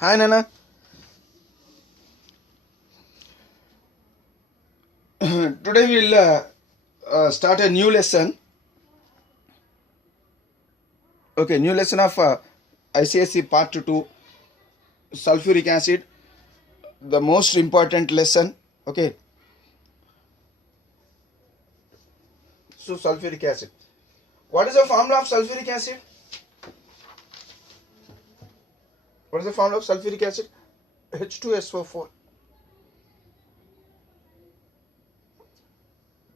Hi Nana. Today we'll start a new lesson. Okay, new lesson of ICSE part 2, sulfuric acid, the most important lesson. Okay, so sulfuric acid. What is the formula of sulfuric acid? What is the formula of sulfuric acid? H2SO4.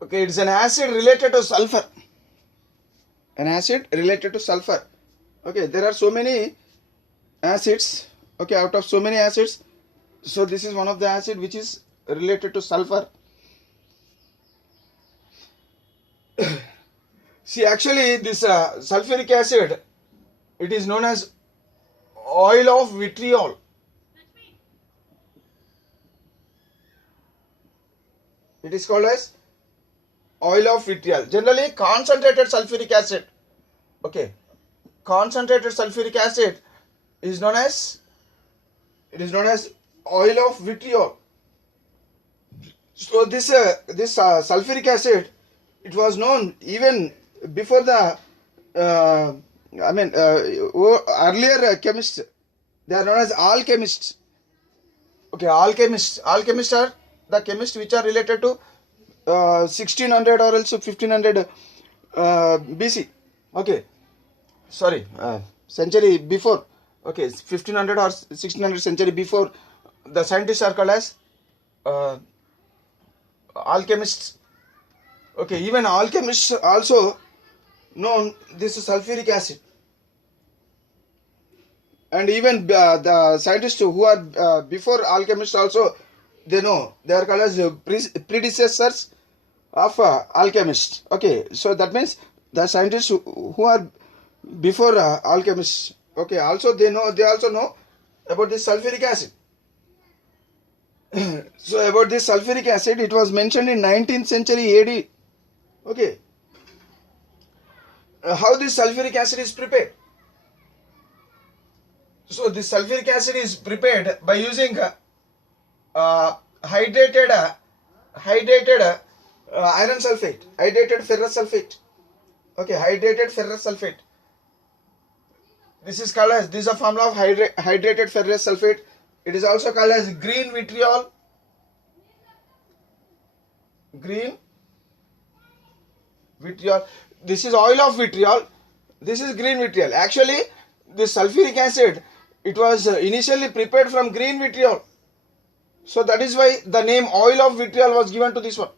Okay, it's an acid related to sulfur. An acid related to sulfur. Okay, there are so many acids. Okay, out of so many acids, so this is one of the acid which is related to sulfur. See, actually this sulfuric acid, it is known as oil of vitriol. It is called as oil of vitriol. Generally concentrated sulfuric acid. Okay, concentrated sulfuric acid is known as oil of vitriol. So this sulfuric acid, it was known even before the earlier chemists. They are known as alchemists. Okay, alchemists are the chemists which are related to 1600 or also 1500 BC. Okay, sorry, century before. Okay, 1500 or 1600 century before, the scientists are called as alchemists. Okay, even alchemists also known this sulfuric acid, and even the scientists who are before alchemists also, they know, they are called as predecessors of alchemists. Okay, so that means the scientists who are before alchemists, okay, also they also know about this sulfuric acid. So about this sulfuric acid, it was mentioned in 19th century AD. Okay, how this sulfuric acid is prepared? So this sulfuric acid is prepared by using hydrated iron sulfate, hydrated ferrous sulfate. Okay, hydrated ferrous sulfate. This is called as, this is a formula of hydrated ferrous sulfate. It is also called as green vitriol. Green vitriol. This is oil of vitriol. This is green vitriol. Actually, this sulfuric acid, it was initially prepared from green vitriol. So that is why the name oil of vitriol was given to this one.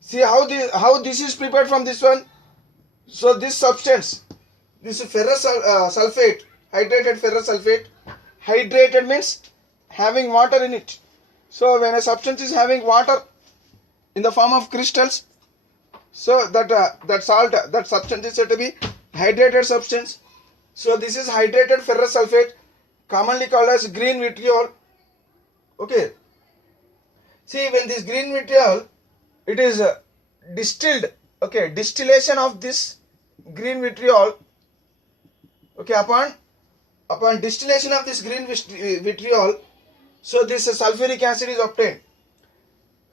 See how this is prepared from this one. So this substance, this ferrous sulfate, hydrated ferrous sulfate. Hydrated means having water in it. So when a substance is having water in the form of crystals, so that salt, that substance is said to be hydrated substance. So this is hydrated ferrous sulfate, commonly called as green vitriol. Okay. See, when this green vitriol, it is distilled. Okay, distillation of this green vitriol. Okay, upon distillation of this green vitriol, so this sulfuric acid is obtained.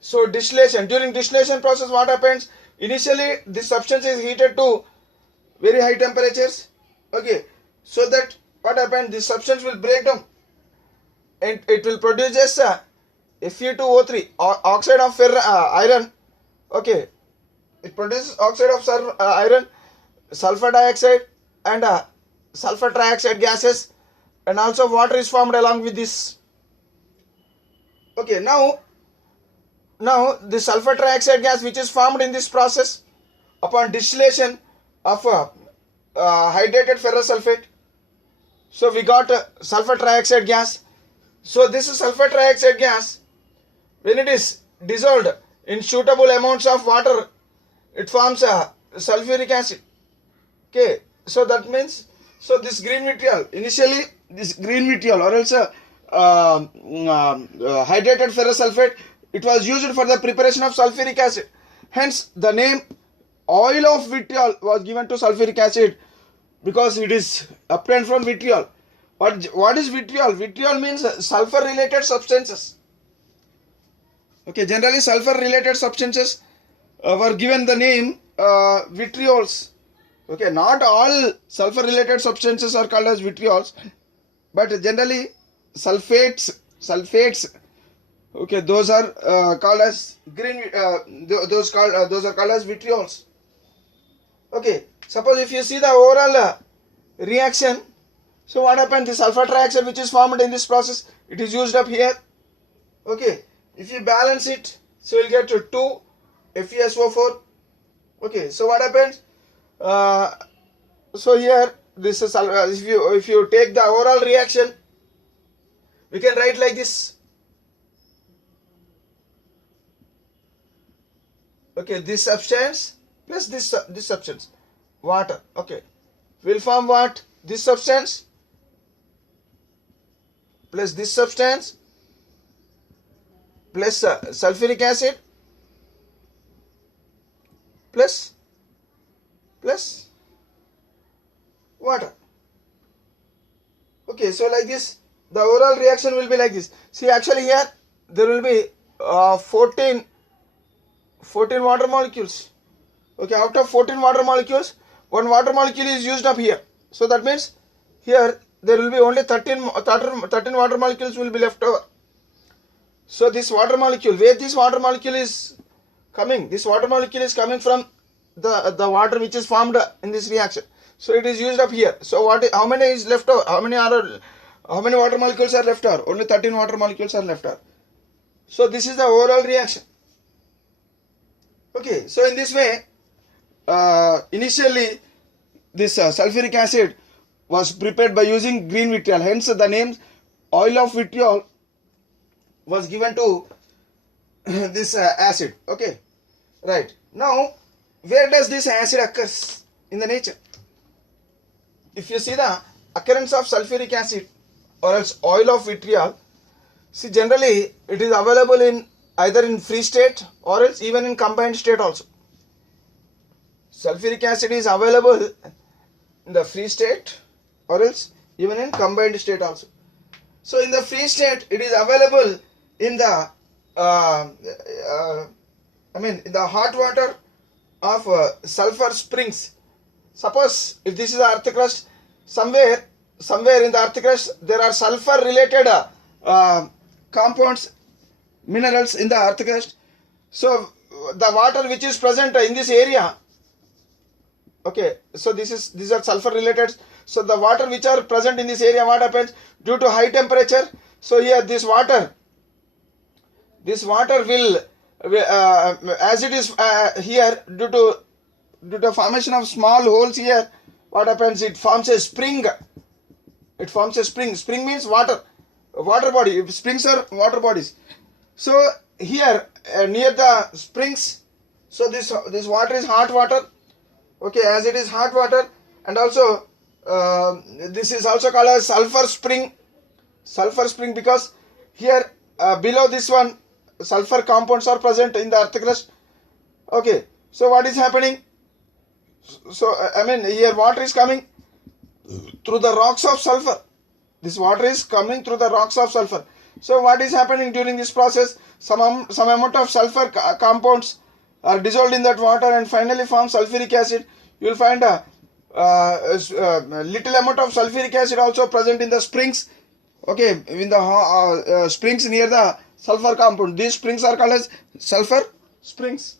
So distillation, during distillation process, what happens? Initially this substance is heated to very high temperatures. Okay, so that what happens, this substance will break down and it will produce Fe2O3, oxide of iron. Okay, it produces oxide of iron, sulfur dioxide and sulfur trioxide gases, and also water is formed along with this. Okay, now the sulfur trioxide gas which is formed in this process upon distillation of hydrated ferrous sulfate, so we got sulfur trioxide gas. So this sulfur trioxide gas, when it is dissolved in suitable amounts of water, it forms a sulfuric acid. Okay, so that means, so this green vitriol, initially this green vitriol or else hydrated ferrous sulfate, it was used for the preparation of sulfuric acid. Hence the name oil of vitriol was given to sulfuric acid, because it is obtained from vitriol. But what is vitriol? Vitriol means sulfur related substances. Okay, generally sulfur related substances were given the name vitriols. Okay, not all sulfur related substances are called as vitriols, but generally sulfates, okay, those are called as those are called as vitriols. Okay, suppose if you see the overall reaction, so what happened? The sulfur triaxide which is formed in this process, it is used up here. Okay, if you balance it, so you'll get to 2 FeSO4. Okay, so what happens? So here this is if you take the overall reaction, we can write like this. Okay, this substance plus this substance, water. Okay, will form what? This substance plus this substance plus sulfuric acid plus water. Okay, so like this, the overall reaction will be like this. See, actually here there will be 14 water molecules. Okay, out of 14 water molecules, one water molecule is used up here. So that means here there will be only 13 water molecules will be left over. So this water molecule, where this water molecule is coming? This water molecule is coming from the water which is formed in this reaction. So it is used up here. So how many is left over? How many water molecules are left over? Only 13 water molecules are left over. So this is the overall reaction. Okay, so in this way, initially this sulfuric acid was prepared by using green vitriol. Hence the name oil of vitriol was given to this acid. Okay, right. Now, where does this acid occurs in the nature? If you see the occurrence of sulfuric acid or else oil of vitriol, see, generally it is available in either in free state or else even in combined state also. Sulfuric acid is available in the free state or else even in combined state also. So in the free state, it is available in the in the hot water of sulfur springs. Suppose if this is the earth crust, somewhere in the earth crust there are sulfur related compounds, minerals in the earth crust. So the water which is present in this area, okay, so these are sulfur related. So the water which are present in this area, what happens? Due to high temperature, so here this water will as it is here, due to formation of small holes here, what happens? It forms a spring. Spring means water body. Springs are water bodies. So here near the springs, so this water is hot water. Okay, as it is hot water, and also this is also called as sulfur spring. Because here below this one, sulfur compounds are present in the earth crust. Okay, so what is happening? So here water is coming through the rocks of sulfur. This water is coming through the rocks of sulfur. So what is happening during this process? Some amount of sulfur compounds are dissolved in that water and finally form sulfuric acid. You will find a little amount of sulfuric acid also present in the springs. Okay, in the springs near the sulfur compound. These springs are called as sulfur springs.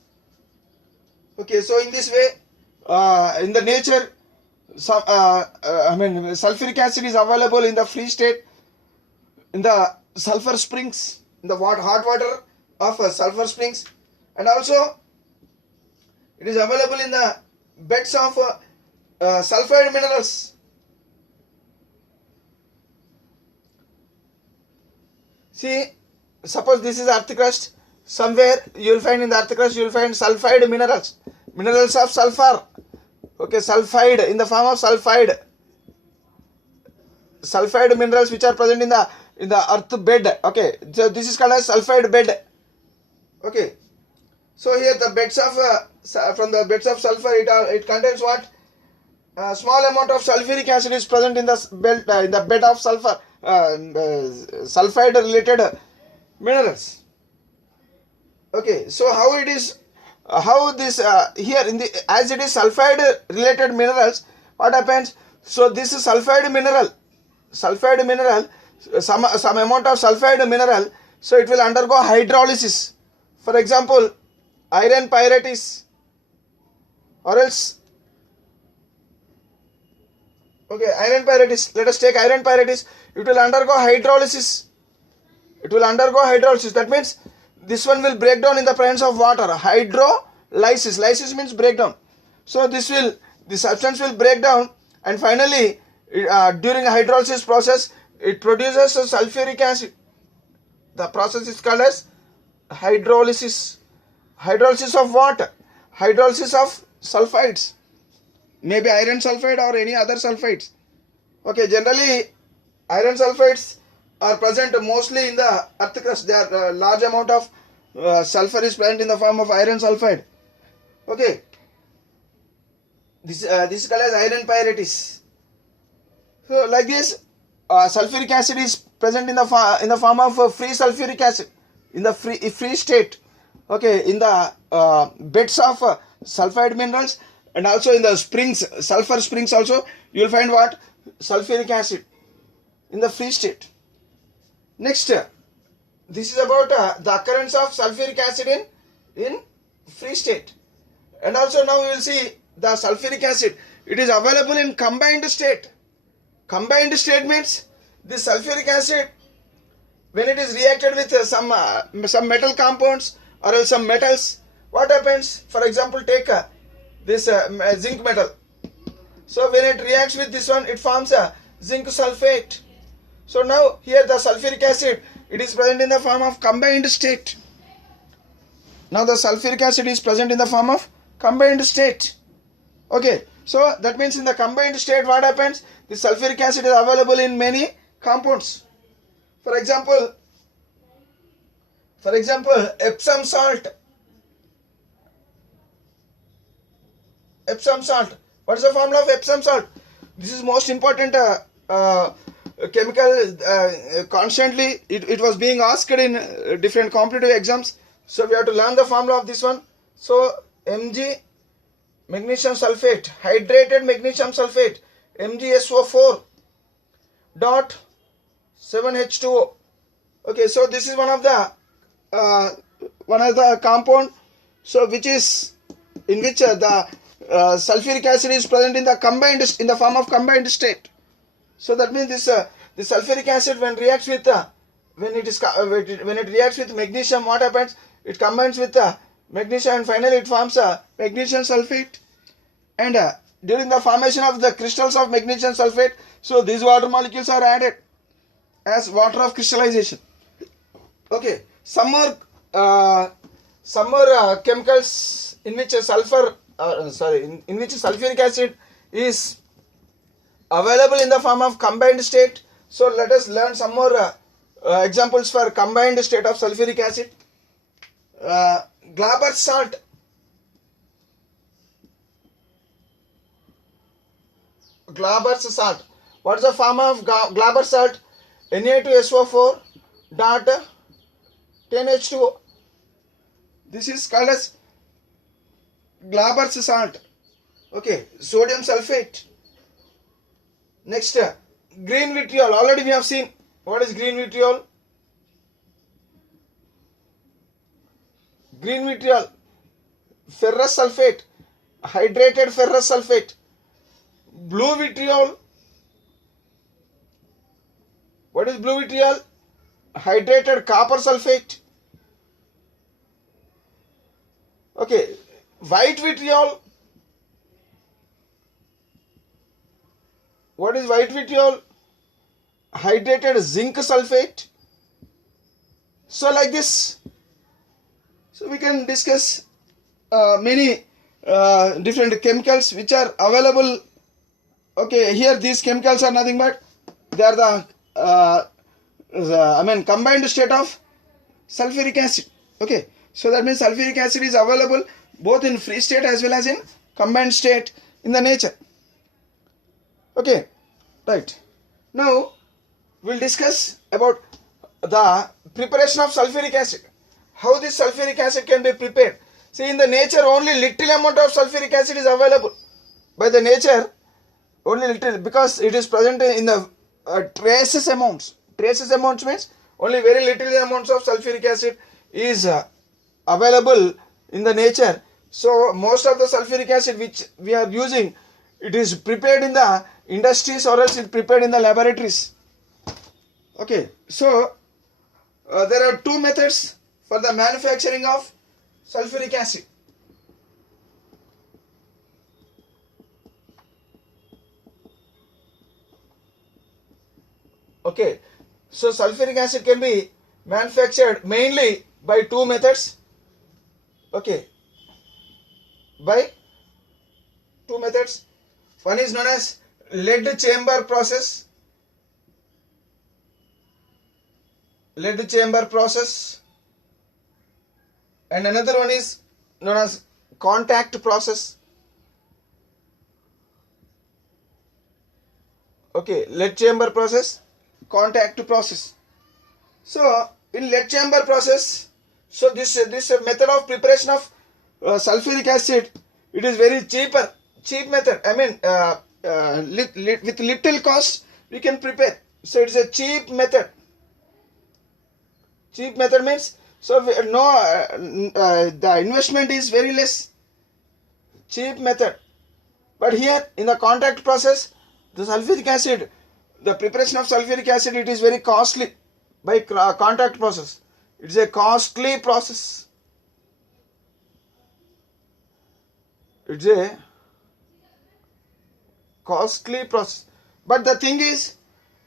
Okay, so in this way, in the nature, sulfuric acid is available in the free state, in the sulfur springs, in the hot water of sulfur springs, and also it is available in the beds of sulfide minerals. See, suppose this is earth crust. Somewhere you will find in the earth crust, you will find sulfide minerals of sulfur. Okay, sulfide, in the form of sulfide minerals which are present in the earth bed. Okay, so this is called as sulfide bed. Okay, so here the beds of from the beds of sulfur, it contains what? a small amount of sulfuric acid is present in the bed of sulfur, sulfide related minerals. Okay, so how it is, how this here in the, as it is sulfide related minerals, what happens? So this is sulfide mineral, some amount of sulfide mineral, so it will undergo hydrolysis. For example, iron pyrites, or else, okay, iron pyrites, let us take iron pyrites, it will undergo hydrolysis. That means this one will break down in the presence of water. Hydrolysis, lysis means breakdown. So the substance will break down, and finally during hydrolysis process it produces a sulfuric acid. The process is called as hydrolysis. Hydrolysis of what? Hydrolysis of sulfides, maybe iron sulfide or any other sulfides. Okay, generally iron sulfides are present mostly in the earth crust. There are large amount of sulfur is present in the form of iron sulfide. Okay, this is called as iron pyrites. So like this, sulfuric acid is present in the form of free sulfuric acid in the free state. Okay, in the beds of sulfide minerals, and also in the springs, sulfur springs also, you will find what? Sulfuric acid in the free state. Next, this is about the occurrence of sulfuric acid in free state. And also now we will see the sulfuric acid, it is available in combined state. Combined state means this sulfuric acid, when it is reacted with some metal compounds or else some metals, what happens? For example, take this zinc metal. So when it reacts with this one, it forms a zinc sulfate. So now here the sulfuric acid, it is present in the form of combined state. Now the sulfuric acid is present in the form of combined state. Okay, so that means in the combined state what happens? The sulfuric acid is available in many compounds. For example, Epsom salt. Epsom salt. What is the formula of Epsom salt? This is most important chemical. Constantly it was being asked in different competitive exams. So we have to learn the formula of this one. So Mg magnesium sulfate, hydrated magnesium sulfate, MgSO4 dot 7H2O. Okay, so this is one of the compound, so which is in which the sulfuric acid is present in the form of combined state. So that means this the sulfuric acid when reacts with when it reacts with magnesium, what happens? It combines with magnesium and finally it forms a magnesium sulfate. And during the formation of the crystals of magnesium sulfate, so these water molecules are added as water of crystallization. Okay, some more chemicals in which in which sulfuric acid is available in the form of combined state. So let us learn some more examples for combined state of sulfuric acid. Glauber's salt. Glauber's salt. What is the form of Glauber's salt? Na2SO4 dot 10H2O. This is called as Glauber's salt. Okay, sodium sulfate. Next, green vitriol. Already we have seen what is green vitriol. Green vitriol, ferrous sulfate, hydrated ferrous sulfate. Blue vitriol. What is blue vitriol? Hydrated copper sulfate. Okay, white vitriol. What is white vitriol? Hydrated zinc sulfate. So like this. So we can discuss many different chemicals which are available. Okay, here these chemicals are nothing but they are the combined state of sulfuric acid. Okay, so that means sulfuric acid is available both in free state as well as in combined state in the nature. Okay, right. Now we'll discuss about the preparation of sulfuric acid. How this sulfuric acid can be prepared. See, in the nature only little amount of sulfuric acid is available. By the nature only little, because it is present in the traces amounts. Traces amounts means only very little amounts of sulfuric acid is available in the nature. So most of the sulfuric acid which we are using, it is prepared in the industries or else it prepared in the laboratories. Okay, so there are two methods for the manufacturing of sulfuric acid. Okay, so sulfuric acid can be manufactured mainly by two methods. Okay, by two methods. One is known as lead chamber process. Lead chamber process. And another one is known as contact process. Okay, lead chamber process, contact process. So in lead chamber process, so this method of preparation of sulfuric acid, it is very cheap method. I mean with little cost we can prepare. So it is a cheap method. Cheap method means so the investment is very less. Cheap method. But here in the contact process, the sulfuric acid, the preparation of sulfuric acid, it is very costly by contact process. It is a costly process. It's a costly process. But the thing is,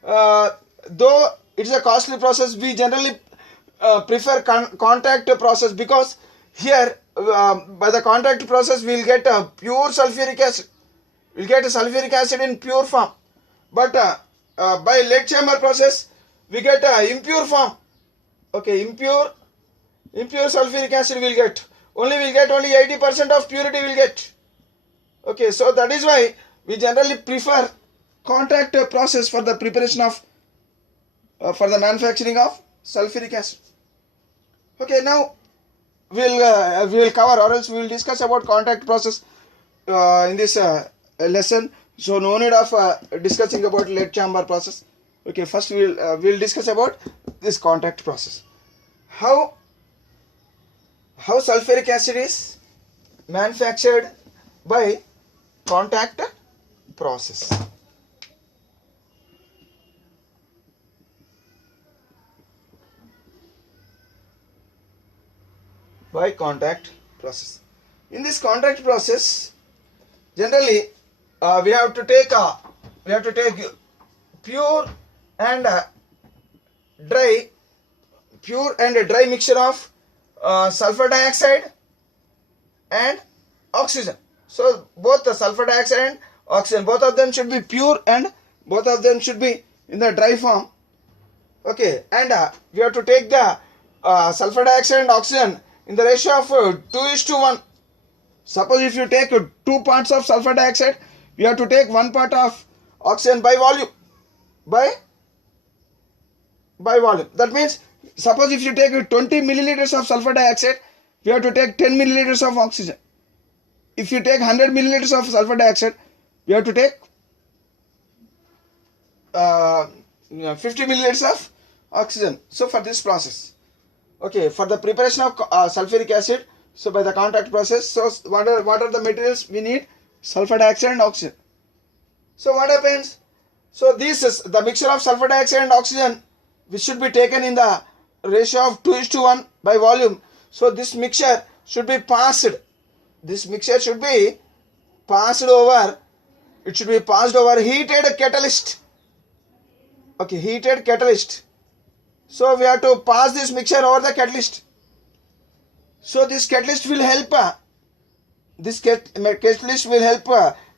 though it's a costly process, we generally prefer contact process, because here by the contact process we will get a pure sulfuric acid. We will get a sulfuric acid in pure form. But by lead chamber process we get a impure form. Okay, impure sulfuric acid we will get. Only 80% of purity we will get. Okay, so that is why we generally prefer contact process for the preparation of for the manufacturing of sulfuric acid. Okay, now we will cover, or else we will discuss about contact process in this lesson. So no need of discussing about lead chamber process. Okay, first we will discuss about this contact process. How sulfuric acid is manufactured by contact process. By contact process. In this contact process, generally we have to take pure and dry mixture of sulfur dioxide and oxygen. So both the sulfur dioxide and oxygen, both of them should be pure and both of them should be in the dry form. Okay, and we have to take the sulfur dioxide and oxygen in the ratio of 2:1. Suppose if you take 2 parts of sulfur dioxide, you have to take 1 part of oxygen by volume. By volume. That means, suppose if you take 20 milliliters of sulfur dioxide, you have to take 10 milliliters of oxygen. If you take 100 milliliters of sulfur dioxide, you have to take 50 milliliters of oxygen. So for this process, okay, for the preparation of sulfuric acid, so by the contact process, so what are the materials we need? Sulfur dioxide and oxygen. So what happens? So this is the mixture of sulfur dioxide and oxygen, which should be taken in the ratio of 2:1 by volume. So this mixture should be passed. This mixture should be passed over. It should be passed over heated catalyst. Okay, heated catalyst. So we have to pass this mixture over the catalyst. So this catalyst will help.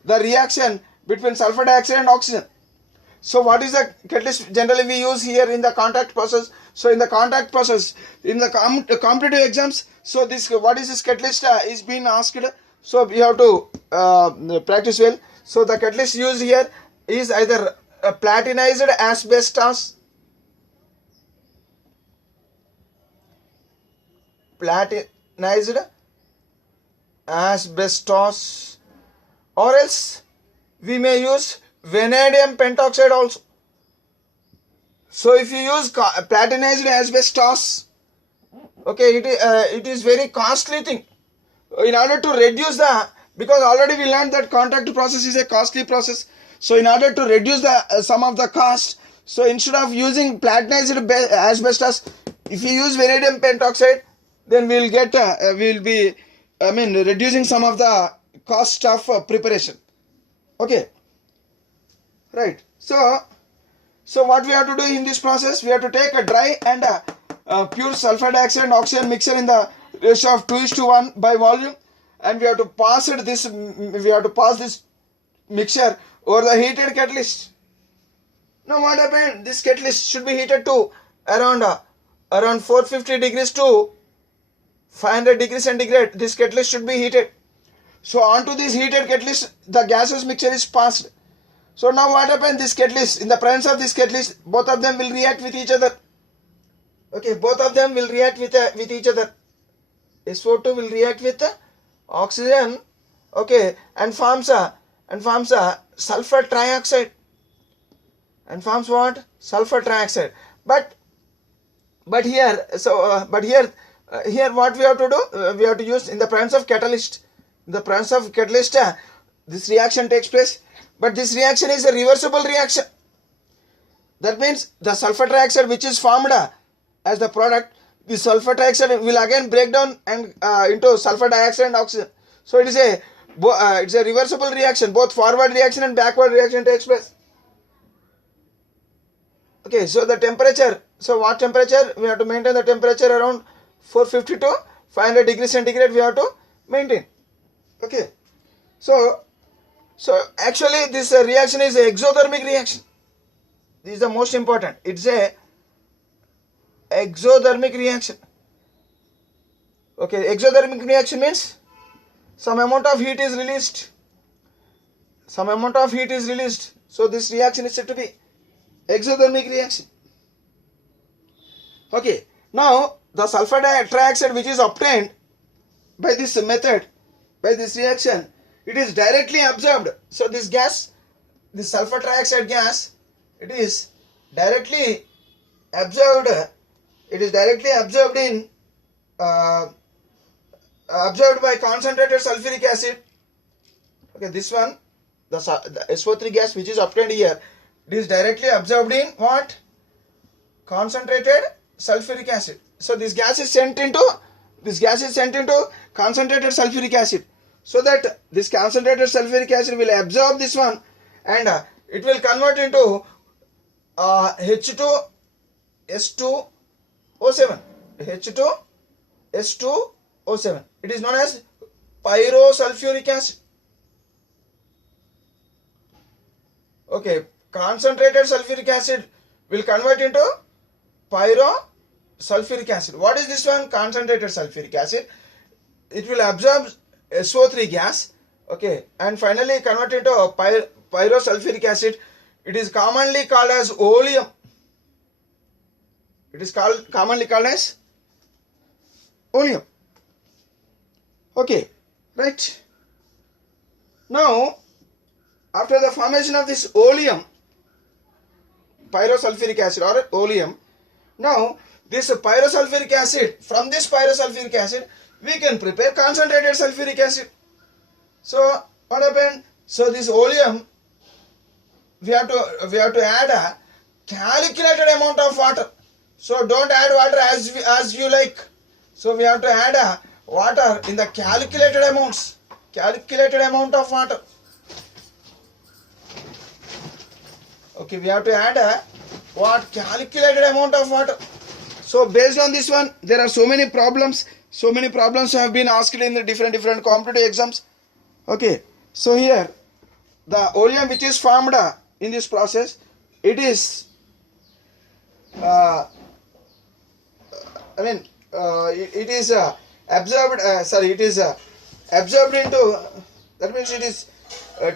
The reaction between sulfur dioxide and oxygen. So what is the catalyst generally we use here in the contact process? So in the contact process, in the competitive exams, so this what is this catalyst is being asked. So we have to practice well. So the catalyst used here is either platinized asbestos, or else we may use vanadium pentoxide also. So if you use platinized asbestos, okay, it is very costly thing. In order to reduce because already we learned that contact process is a costly process. So in order to reduce the some of the cost, so instead of using platinized asbestos, if you use vanadium pentoxide, then we'll get reducing some of the cost of preparation. Okay, right. So what we have to do in this process, we have to take a dry and pure sulfur dioxide and oxygen mixture in the ratio of 2:1 by volume, and we have to pass this mixture over the heated catalyst. Now what happened? This catalyst should be heated to around 450 degrees to 500 degrees centigrade. This catalyst should be heated. So onto this heated catalyst, the gaseous mixture is passed. So now what happened? This catalyst, in the presence of this catalyst, both of them will react with each other. Okay, both of them will react with each other. SO2 will react with oxygen, okay, and forms a sulfur trioxide. And forms what? Sulfur trioxide. But here what we have to do? We have to use in the presence of catalyst. In the presence of catalyst, this reaction takes place. But this reaction is a reversible reaction. That means the sulfur trioxide which is formed as the product, the sulfur trioxide will again break down and into sulfur dioxide and oxygen. So it's a reversible reaction. Both forward reaction and backward reaction takes place. Okay, so the temperature. So what temperature? We have to maintain the temperature around 450 to 500 degrees centigrade. We have to maintain. Okay, so actually this reaction is an exothermic reaction. This is the most important. It's a exothermic reaction. Okay, exothermic reaction means some amount of heat is released. So this reaction is said to be exothermic reaction. Okay, now the sulfur trioxide which is obtained by this method, by this reaction, it is directly absorbed. So this gas, this sulfur trioxide gas, it is directly absorbed. It is directly absorbed by concentrated sulfuric acid. Okay, this one, the SO3 gas which is obtained here, it is directly absorbed in what? Concentrated sulfuric acid. So this gas is sent into concentrated sulfuric acid, so that this concentrated sulfuric acid will absorb this one and it will convert into H2S2O7. H2S2O7. It is known as pyrosulfuric acid. Okay, concentrated sulfuric acid will convert into pyrosulfuric acid. What is this one? Concentrated sulfuric acid. It will absorb SO3 gas, okay, and finally convert into pyrosulfuric acid. It is commonly called as oleum. It is commonly called as oleum. Okay, right. Now, after the formation of this oleum, pyrosulfuric acid or oleum, now this pyrosulfuric acid, from this pyrosulfuric acid, we can prepare concentrated sulfuric acid. So what happened? So this oleum, we have to add a calculated amount of water. So don't add water as you like. So we have to add a water in the calculated amount of water. Okay, we have to add a calculated amount of water. So based on this one, there are so many problems have been asked in the different competitive exams. Okay, so here the oleum which is formed in this process, it is absorbed into, that means it is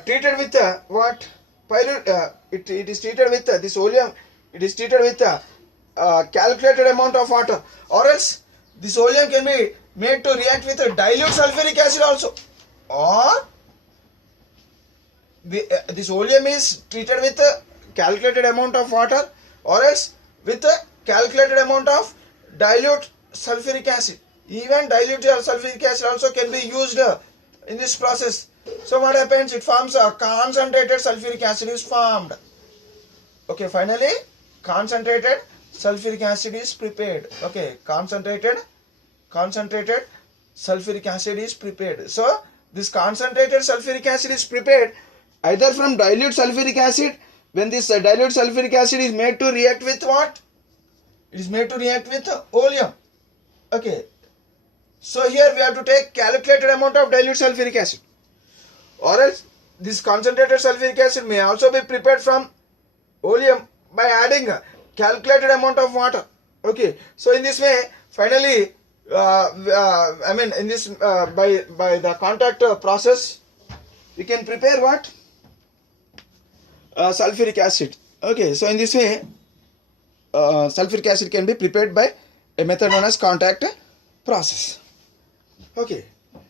treated with what? it is treated with this oleum. It is treated with calculated amount of water, or else this oleum can be made to react with dilute sulfuric acid also, or this oleum is treated with a calculated amount of water, or else with a calculated amount of dilute sulfuric acid. Even dilute sulfuric acid also can be used in this process. So what happens? It forms a concentrated sulfuric acid is formed. Okay, finally concentrated sulfuric acid is prepared. Okay, concentrated sulfuric acid is prepared. So this concentrated sulfuric acid is prepared either from dilute sulfuric acid. When this dilute sulfuric acid is made to react with what? It is made to react with oleum. Okay, so here we have to take calculated amount of dilute sulfuric acid, or else this concentrated sulfuric acid may also be prepared from oleum by adding a calculated amount of water. Okay, so in this way, finally, in this by the contact process, we can prepare what? Sulfuric acid. Okay, so in this way, sulfuric acid can be prepared by a method known as contact process. Okay,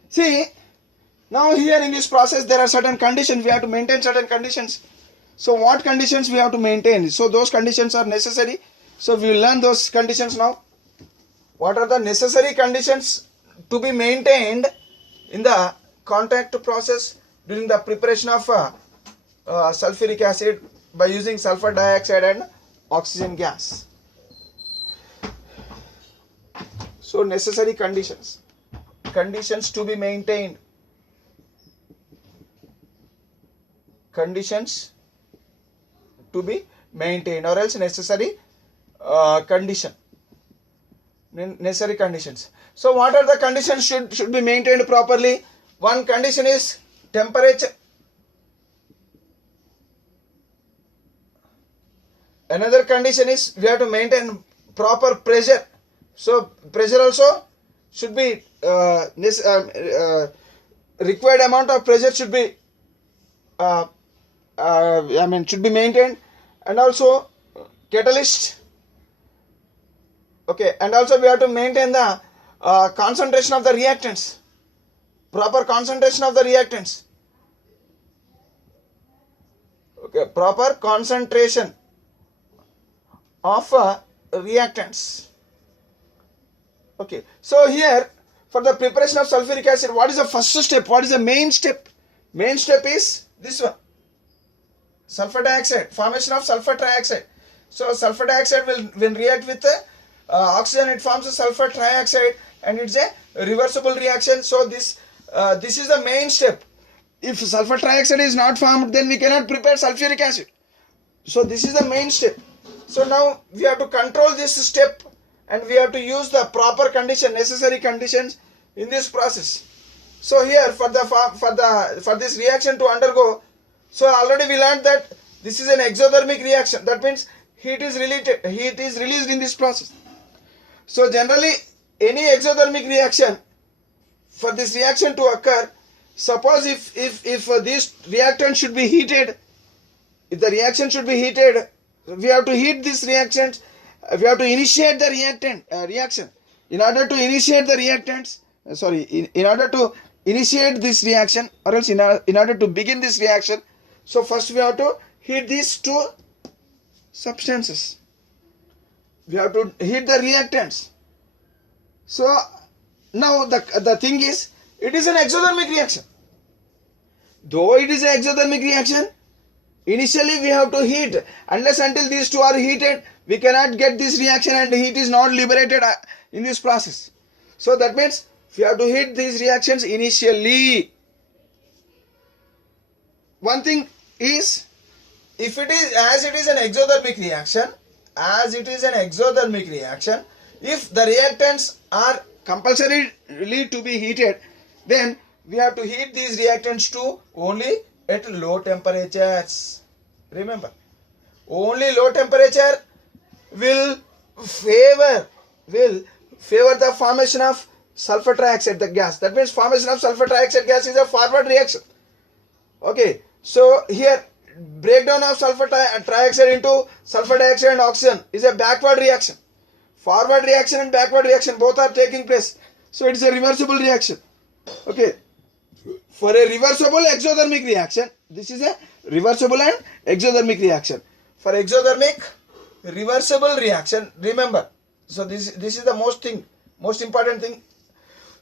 see, now here in this process there are certain conditions. We have to maintain certain conditions. So what conditions we have to maintain? So those conditions are necessary. So we will learn those conditions now. What are the necessary conditions to be maintained in the contact process during the preparation of sulfuric acid by using sulfur dioxide and oxygen gas? So necessary conditions to be maintained. Conditions to be maintained, or else necessary necessary conditions. So what are the conditions should be maintained properly? One condition is temperature. Another condition is we have to maintain proper pressure. So pressure also should be required amount of pressure should be should be maintained, and also catalyst. Okay, and also we have to maintain the concentration of the reactants, proper concentration of the reactants. Okay, proper concentration of reactants. Okay, so here for the preparation of sulfuric acid, what is the first step? What is the main step? Main step is this one: sulfur dioxide, formation of sulfur trioxide. So sulfur dioxide will, when react with oxygen, it forms a sulfur trioxide, and it's a reversible reaction. So this is the main step. If sulfur trioxide is not formed, then we cannot prepare sulfuric acid. So this is the main step. So now we have to control this step, and we have to use the proper condition, necessary conditions in this process. So here for this reaction to undergo, so already we learned that this is an exothermic reaction. That means heat is released in this process. So generally any exothermic reaction, for this reaction to occur, suppose if this reactant should be heated, if the reaction should be heated, we have to heat this reaction. We have to initiate the reaction. In order to initiate the reactants, in order to initiate this reaction, or else in order to begin this reaction, so first we have to heat these two substances. We have to heat the reactants. So now the thing is, it is an exothermic reaction. Though it is an exothermic reaction, initially we have to heat. Unless until these two are heated, we cannot get this reaction, and heat is not liberated in this process. So that means we have to heat these reactions initially. One thing is, if it is, as it is an exothermic reaction, if the reactants are compulsorily to be heated, then we have to heat these reactants to only at low temperatures. Remember, only low temperature will favor the formation of sulfur trioxide, the gas. That means formation of sulfur trioxide gas is a forward reaction. Okay, so here breakdown of sulfur trioxide into sulfur dioxide and oxygen is a backward reaction. Forward reaction and backward reaction both are taking place. So it is a reversible reaction. Okay. For a reversible exothermic reaction, this is a reversible and exothermic reaction. For exothermic reversible reaction, remember, so this is the most important thing.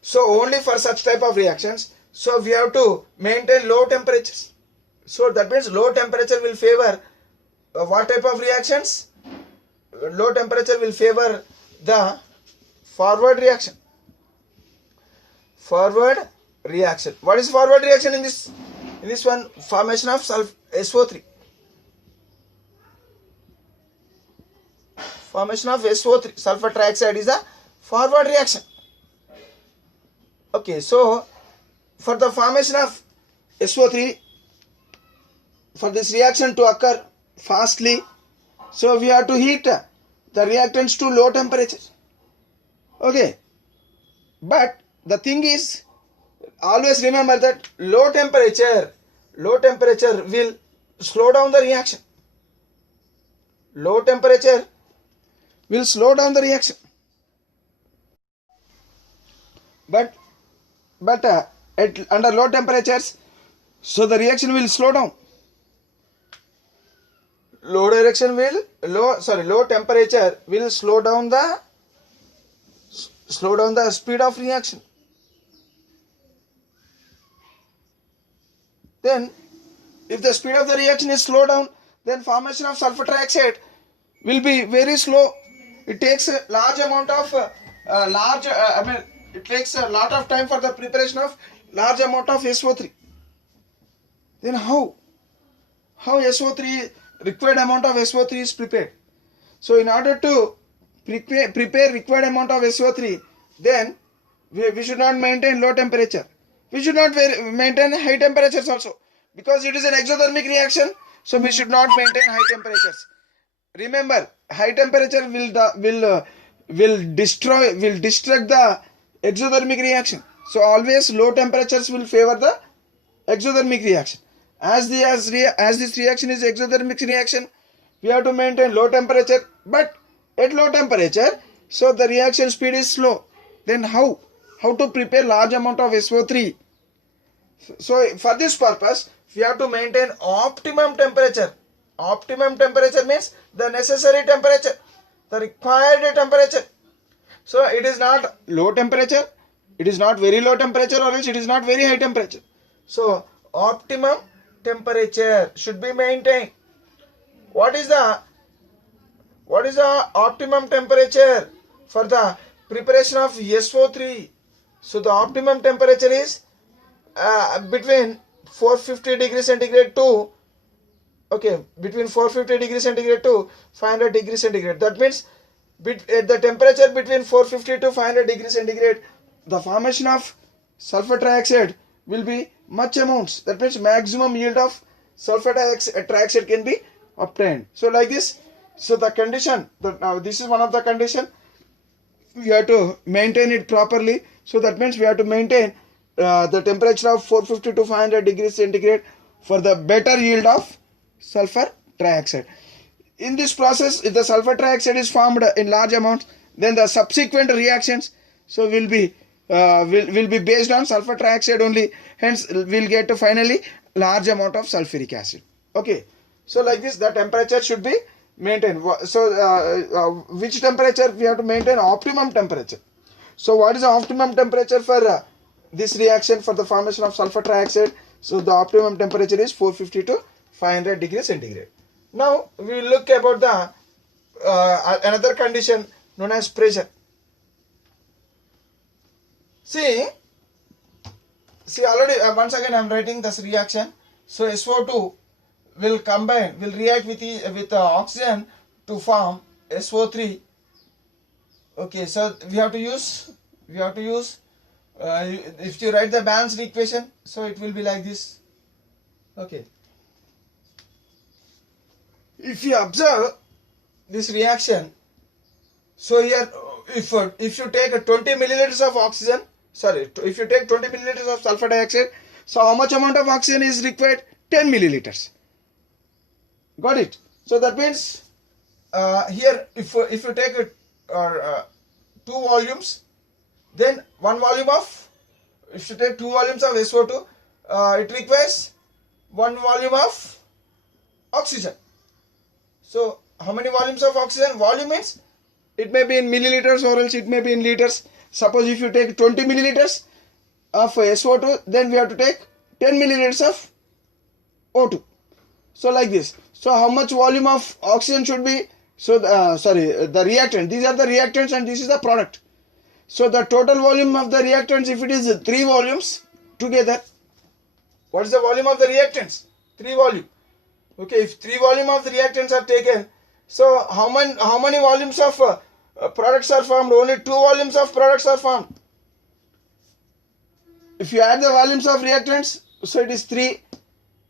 So only for such type of reactions, so we have to maintain low temperatures. So that means low temperature will favor what type of reactions? Low temperature will favor the forward reaction. Forward reaction. What is forward reaction in this? In this one, formation of SO3. Formation of SO3, sulfur trioxide, is a forward reaction. Okay, so for the formation of SO3, for this reaction to occur fastly, so we have to heat the reactants to low temperature. Okay, but the thing is, always remember that low temperature will slow down the reaction. Low temperature will slow down the reaction. But under low temperatures, so the reaction will slow down. Low temperature will slow down the speed of reaction. Then, if the speed of the reaction is slowed down, then formation of sulfur trioxide will be very slow. It takes a large amount of it takes a lot of time for the preparation of large amount of SO3. Then how SO3, required amount of SO3 is prepared? So in order to prepare required amount of SO3, then we should not maintain low temperature. We should not maintain high temperatures also, because it is an exothermic reaction. So we should not maintain high temperatures. Remember, high temperature will destruct the exothermic reaction. So always low temperatures will favor the exothermic reaction. As this reaction is exothermic reaction, we have to maintain low temperature. But at low temperature, so the reaction speed is slow. Then how to prepare large amount of SO3? So for this purpose, we have to maintain optimum temperature. Optimum temperature means the necessary temperature, the required temperature. So it is not low temperature, it is not very low temperature, or else it is not very high temperature. So optimum temperature should be maintained. What is the optimum temperature for the preparation of SO3? So the optimum temperature is between 450 degrees centigrade to between 450 degrees centigrade to 500 degrees centigrade. That means at the temperature between 450 to 500 degrees centigrade, the formation of sulfur trioxide will be much amounts. That means maximum yield of sulfur trioxide can be obtained. So like this, so the condition, now this is one of the condition, we have to maintain it properly. So that means we have to maintain the temperature of 450 to 500 degrees centigrade for the better yield of sulfur trioxide. In this process, if the sulfur trioxide is formed in large amounts, then the subsequent reactions so will be based on sulfur trioxide only. Hence, we'll get to finally large amount of sulfuric acid. Okay. So like this, the temperature should be maintained. So which temperature we have to maintain? Optimum temperature. So what is the optimum temperature for this reaction for the formation of sulfur trioxide? So the optimum temperature is 450 to 500 degrees centigrade. Now we will look about the another condition known as pressure. See already once again I am writing this reaction. So SO2 will react with oxygen to form SO3. Okay, so we have to use if you write the balanced equation, so it will be like this. Okay. If you observe this reaction, so here if you take 20 milliliters of oxygen, if you take 20 milliliters of sulfur dioxide, so how much amount of oxygen is required? 10 milliliters. Got it? So that means here if you take two volumes, then one volume of, if you take two volumes of SO2, it requires one volume of oxygen. So how many volumes of oxygen? Volume means it may be in milliliters or else it may be in liters. Suppose if you take 20 milliliters of SO2, then we have to take 10 milliliters of O2. So like this. So how much volume of oxygen should be? So the reactant. These are the reactants and this is the product. So the total volume of the reactants, if it is 3 volumes together, what is the volume of the reactants? 3 volume. Okay, if 3 volume of the reactants are taken, so how many volumes of products are formed? Only 2 volumes of products are formed. If you add the volumes of reactants, so it is 3.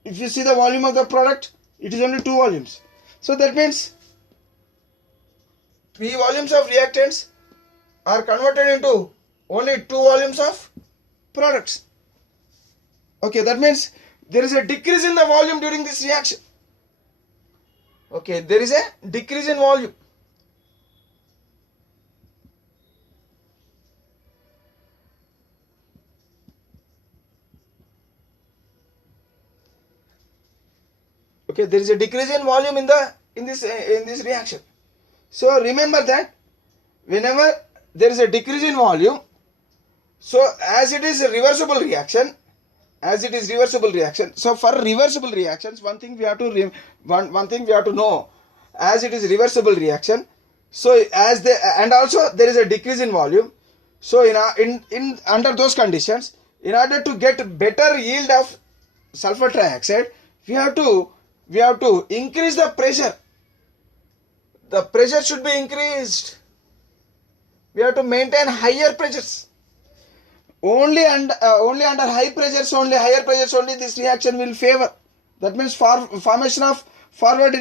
If you see the volume of the product, it is only 2 volumes. So that means 3 volumes of reactants are converted into only 2 volumes of products. Okay, that means there is a decrease in the volume during this reaction. Okay, there is a decrease in volume. Okay, there is a decrease in volume in this reaction. So remember that whenever there is a decrease in volume, so as it is a reversible reaction, so for reversible reactions, one thing we have to know, as it is reversible reaction, so and also there is a decrease in volume. So in under those conditions, in order to get better yield of sulfur trioxide, we have to increase the pressure. The pressure should be increased. We have to maintain higher pressures. Only under higher pressures only this reaction will favor. That means formation of forward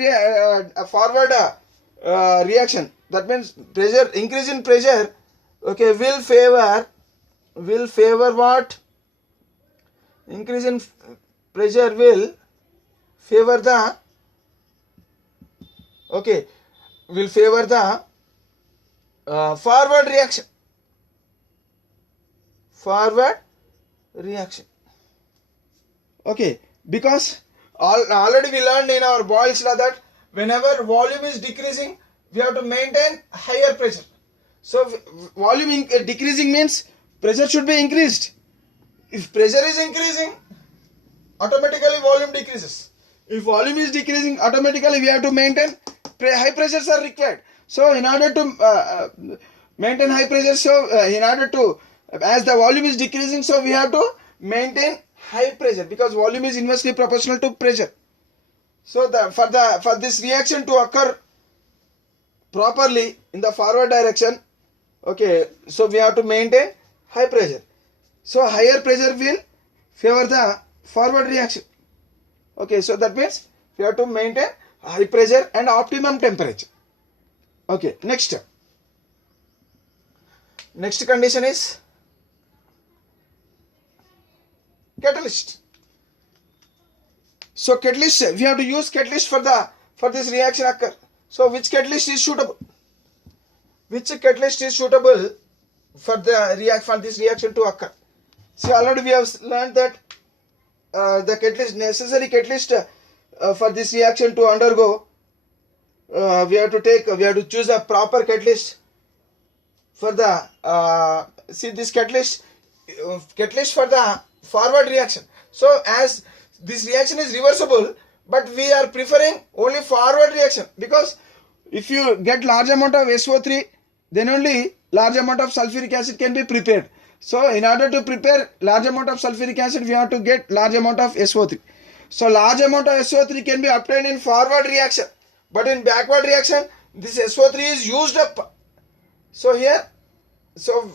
reaction. That means increase in pressure. Okay, will favor what? Increase in pressure will favor the forward reaction. Okay, because already we learned in our Boyle's law that whenever volume is decreasing, we have to maintain higher pressure. So volume decreasing means pressure should be increased. If pressure is increasing, automatically volume decreases. If volume is decreasing, automatically we have to maintain high pressures are required. So in order to maintain high pressure, as the volume is decreasing, so we have to maintain high pressure because volume is inversely proportional to pressure. So for this reaction to occur properly in the forward direction, okay, so we have to maintain high pressure. So higher pressure will favor the forward reaction. Okay, so that means we have to maintain high pressure and optimum temperature. Okay, next condition is catalyst. So catalyst, we have to use catalyst for this reaction occur. So which catalyst is suitable? Which catalyst is suitable for this reaction to occur? See, already we have learned that the necessary catalyst for this reaction to undergo, we have to choose a proper catalyst for the this catalyst for the forward reaction. So as this reaction is reversible, but we are preferring only forward reaction because if you get large amount of SO3, then only large amount of sulfuric acid can be prepared. So in order to prepare large amount of sulfuric acid, we have to get large amount of SO3. So large amount of SO3 can be obtained in forward reaction, but in backward reaction, this SO3 is used up. So here,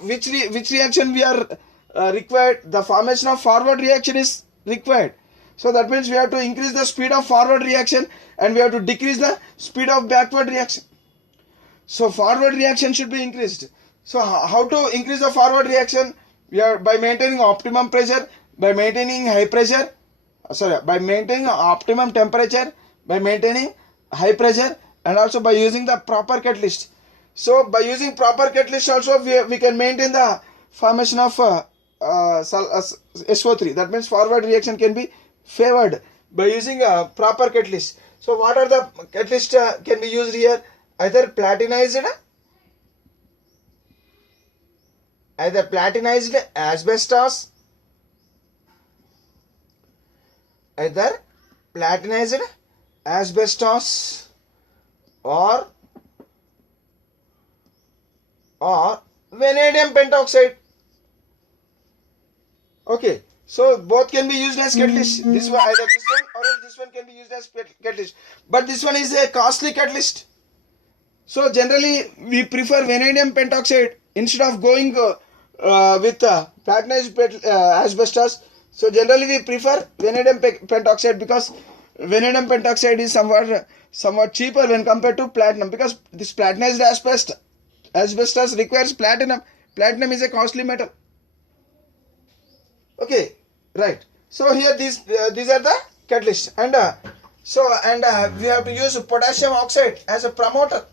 which reaction we are required? The formation of forward reaction is required. So that means we have to increase the speed of forward reaction and we have to decrease the speed of backward reaction. So forward reaction should be increased. So how to increase the forward reaction? We are by maintaining optimum pressure, by maintaining high pressure, by maintaining optimum temperature, by maintaining high pressure and also by using the proper catalyst. So by using proper catalyst also we can maintain the formation of SO3. That means forward reaction can be favored by using a proper catalyst. So what are the catalysts can be used here? Either platinized asbestos, or vanadium pentoxide. Okay, so both can be used as catalyst. This one, either this one or else this one can be used as catalyst. But this one is a costly catalyst. So generally we prefer vanadium pentoxide instead of going with platinized asbestos. So generally we prefer vanadium pentoxide because vanadium pentoxide is somewhat cheaper when compared to platinum, because this platinized asbestos requires platinum. Platinum is a costly metal. Okay, right. So here these are the catalysts, and we have to use potassium oxide as a promoter.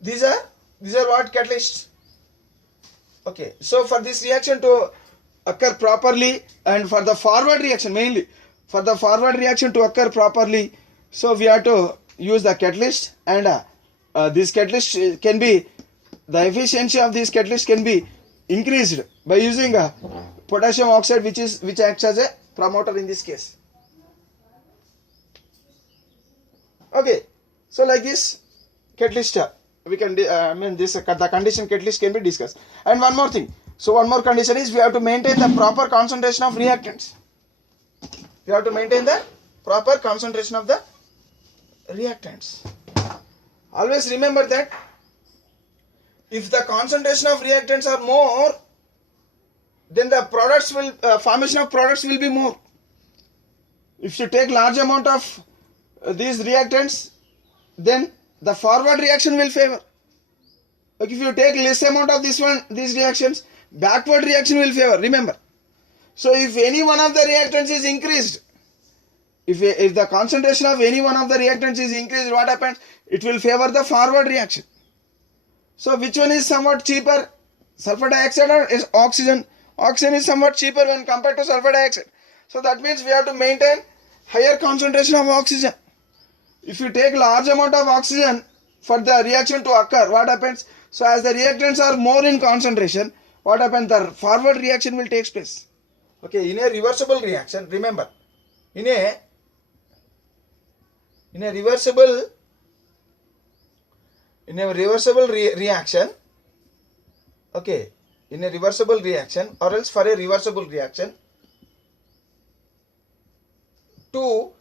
These are what catalysts. Okay, so for this reaction to occur properly, and for the forward reaction, mainly for the forward reaction to occur properly, so we have to use the catalyst, and this catalyst can be, the efficiency of this catalyst can be increased by using potassium oxide, which acts as a promoter in this case. Okay, so like this catalyst we can the condition catalyst can be discussed. And one more thing, so one more condition is we have to maintain the proper concentration of reactants. We have to maintain the proper concentration of the reactants. Always remember that if the concentration of reactants are more, then the products will formation of products will be more. If you take large amount of these reactants, then the forward reaction will favor. Like if you take less amount of these reactions, backward reaction will favor. Remember. So if any one of the reactants is increased, if the concentration of any one of the reactants is increased, what happens? It will favor the forward reaction. So which one is somewhat cheaper? Sulfur dioxide or is oxygen? Oxygen is somewhat cheaper when compared to sulfur dioxide. So that means we have to maintain higher concentration of oxygen. If you take large amount of oxygen for the reaction to occur, what happens? So as the reactants are more in concentration, what happens? The forward reaction will take place. Okay, in a reversible reaction, remember, in a reversible reaction, okay, in a reversible reaction or else for a reversible reaction, to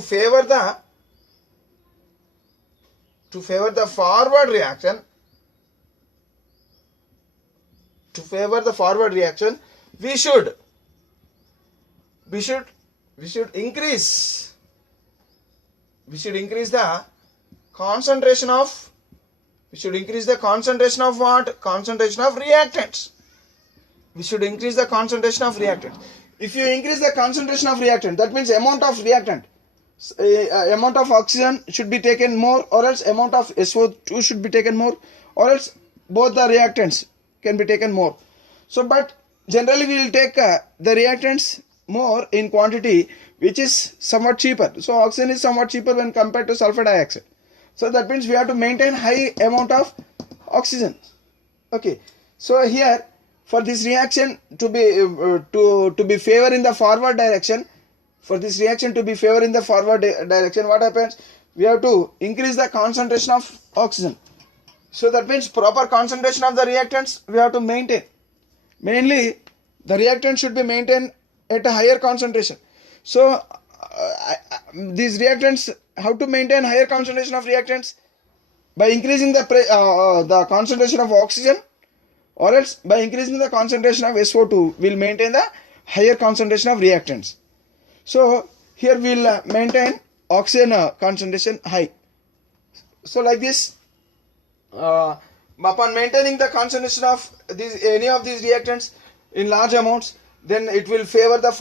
favor the forward reaction, we should increase the concentration of what? Concentration of reactants. We should increase the concentration of reactants. If you increase the concentration of reactant, that means amount of reactant, amount of oxygen should be taken more, or else amount of SO2 should be taken more, or else both the reactants can be taken more. So but generally we will take the reactants more in quantity, which is somewhat cheaper. So oxygen is somewhat cheaper when compared to sulfur dioxide. So that means we have to maintain high amount of oxygen. Okay, so here for this reaction to be favor in the forward direction, what happens? We have to increase the concentration of oxygen. So that means proper concentration of the reactants we have to maintain. Mainly the reactant should be maintained at a higher concentration. So these reactants, how to maintain higher concentration of reactants? By increasing the concentration of oxygen, or else by increasing the concentration of SO2, we'll maintain the higher concentration of reactants. So here we'll maintain oxygen concentration high. So like this, upon maintaining the concentration of any of these reactants, in large amounts, then it will favor the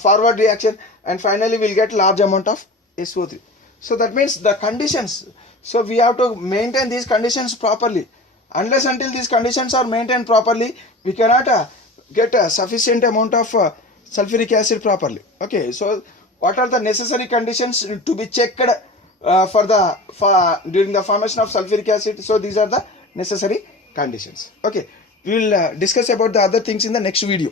forward reaction, and finally we'll get large amount of SO3. So that means the conditions. So we have to maintain these conditions properly. Unless until these conditions are maintained properly, we cannot get a sufficient amount of sulfuric acid properly. Okay, so what are the necessary conditions to be checked during the formation of sulfuric acid? So these are the necessary conditions. Okay, we will discuss about the other things in the next video.